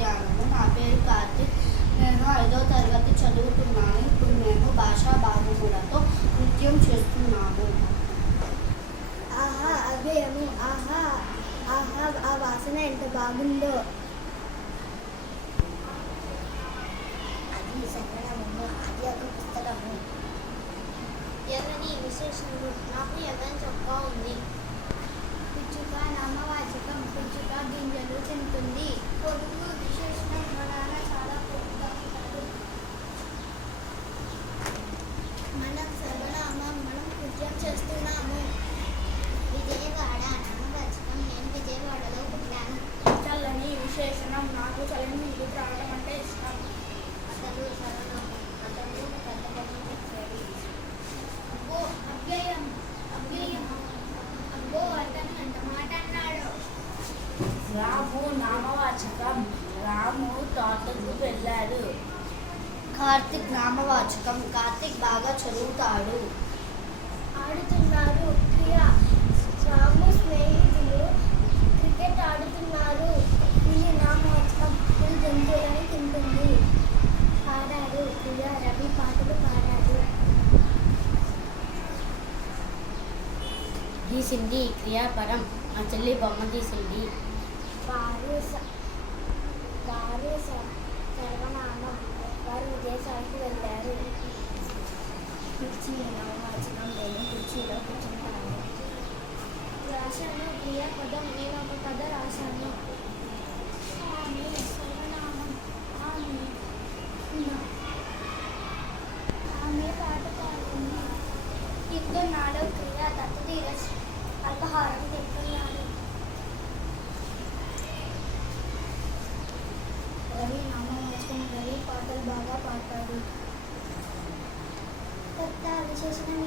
మధ్యాహ్నము. నా పేరు కార్తీక్. నేను 5వ తరగతి చదువుతున్నాను. ఇప్పుడు మేము భాషా భాగములతో నృత్యం చేస్తున్నాము. ఆహా అభయము, ఆహా ఆహా ఆ వాసన ఎంత బాగుందో. అది సంగణము, అది ఒక పుస్తకము. ఎర్రని విశేషణము, నాకు ఎర్రని చొక్కా ఉంది. పిచ్చుక నామవాచకం, పిచ్చుక గింజలు తింటుంది. పొడుగు విశేషణం, మా నాన్న చాలా పొడుగుగా ఉంటాడు. మనం సర్వనామం, మనం నృత్యం చేస్తున్నాము. విజయవాడ నామవాచకం, నేను విజయవాడలో పుట్టాను. చల్లని విశేషణం, నాకు చల్లని నీళ్ళు త్రాగడం అంటే ఇష్టం. అతడు సర్వనామం, అతడు పెద్ద పనులు చేసేది. అబ్బో అవ్యయం, అవ్యయం, అబ్బో అతను ఎంత మాట అన్నాడు. రాము నామవాచకం, రాము తోటకు వెళ్ళాడు. కార్తీక్ నామవాచకం, కార్తీక్ బాగా చదువుతాడు. ఆడుతున్నారు క్రియ, రాము స్నేహితులు క్రికెట్ ఆడుతున్నారు. పులి నామవాచకం, పులి జంతువులని తింటుంది. పాడారు క్రియ, రవి పాటలు పాడారు. గీసింది క్రియాపరం, మా చెల్లి బొమ్మ గీసింది. వారు సర్వనామం, వారు విదేశాలకు వెళ్ళారు. కుర్చీ నామవాచకం, నేను కుర్చీలో కూర్చుంటాను. రాశాను క్రియాపదం, నేను ఒక కథ రాశాను. ఆమె సర్వనామం, ఆమె పాట పాడుతుంది. తింటున్నాడు క్రియ, దత్తతీర అల్పహారం తింటున్నాడు. రవి నామవాచకం, రవి పాటలు బాగా పాడతాడు. కొత్త విశేషణం